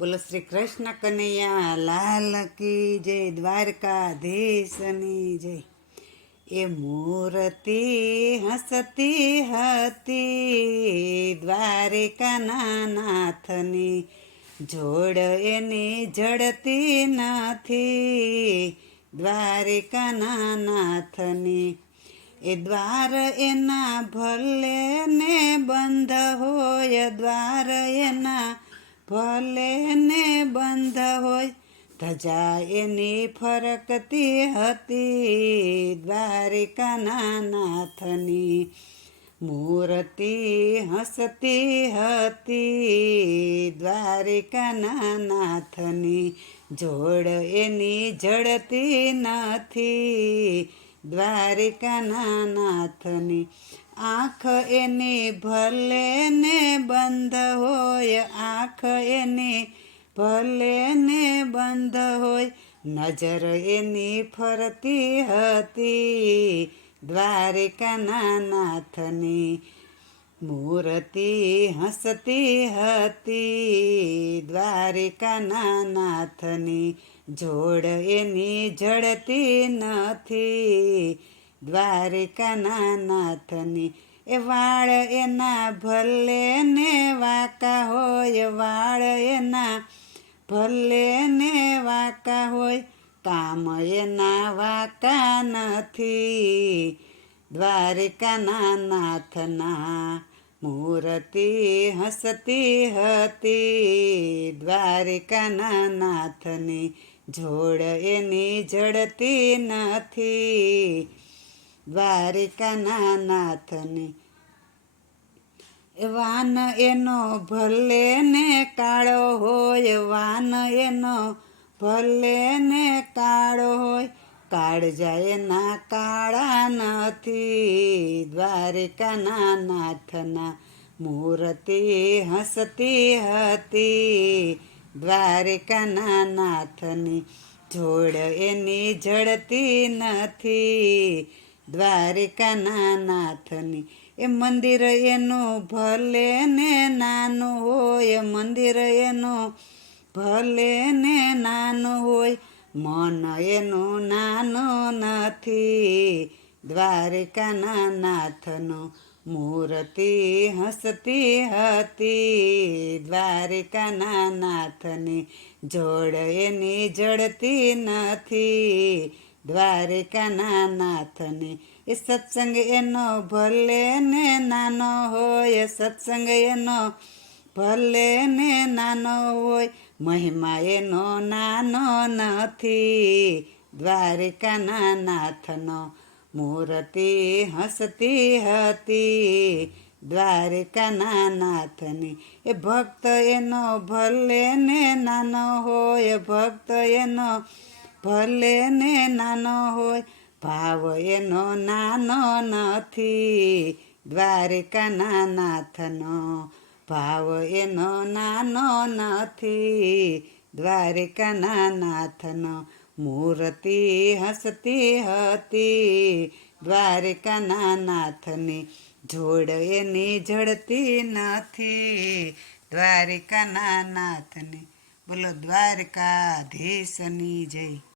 બોલો શ્રી કૃષ્ણ કનૈયા લાલ કી જય, દ્વારકાધીશની જય। એ મૂર્તિ હસતી હતી દ્વારિકાના નાથની, જોડ એની જડતી નથી દ્વારિકાના નાથની। એ દ્વાર એના ભલે ને બંધ હોય, દ્વાર એના ભલે ને બંધ હોય, ધજા એની ફરકતી હતી દ્વારિકાના નાથની। મૂર્તિ હસતી હતી દ્વારિકાના નાથની, જોડ એની જડતી નથી દ્વારિકાના નાથની। આંખ એની ભલે ને બંધ હોય, આંખ એની ભલે ને બંધ હોય, નજર એની ફરતી હતી દ્વારિકાના નાથની। મૂર્તિ હસતી હતી દ્વારિકાના નાથની, જોડ એની જડતી નથી દ્વારિકાના નાથની। એ વાળ એના ભલે ને વાંકા હોય, વાળ એના ભલે ને વાંકા હોય, કામ એના વાંકા નથી દ્વારિકાના નાથના। મૂર્તિ હસતી હતી દ્વારિકાના નાથની, જોડ એની જડતી નથી દ્વારિકાના નાથની। વાન એનો ભલે ને કાળો હોય, વાન એનો ભલે ને કાળો હોય, કાળજા એના કાળા નથી દ્વારિકાના નાથના। મૂર્તિ હસતી હતી દ્વારિકાના નાથની, જોડ એની જડતી નથી દ્વારિકાના નાથની। એ મંદિર એનું ભલે ને નાનું હોય, મંદિર એનું ભલે ને નાનું હોય, મન એનું નાનું નથી દ્વારિકાના નાથનું। મૂર્તિ હસતી હતી દ્વારિકાના નાથની, જોડ એની જડતી નથી દ્વારિકાના નાથની। એ સત્સંગ એનો ભલે ને નાનો હોય, સત્સંગ એનો ભલે ને નાનો હોય, મહિમા એનો નાનો નથી દ્વારિકાના નાથનો। મૂર્તિ હસતી હતી દ્વારિકાના નાથની। એ ભક્ત એનો ભલે ને નાનો હોય, ભક્ત એનો ભલે ને નાનો હોય, ભાવ એનો નાનો નથી દ્વારિકાના નાથનો। ભાવ એનો નાનો નથી દ્વારિકાના નાથનો। મૂર્તિ હસતી હતી દ્વારિકાના નાથની, જોડ એની જડતી નથી દ્વારિકાના નાથની। બોલો દ્વારકાધીશની જય।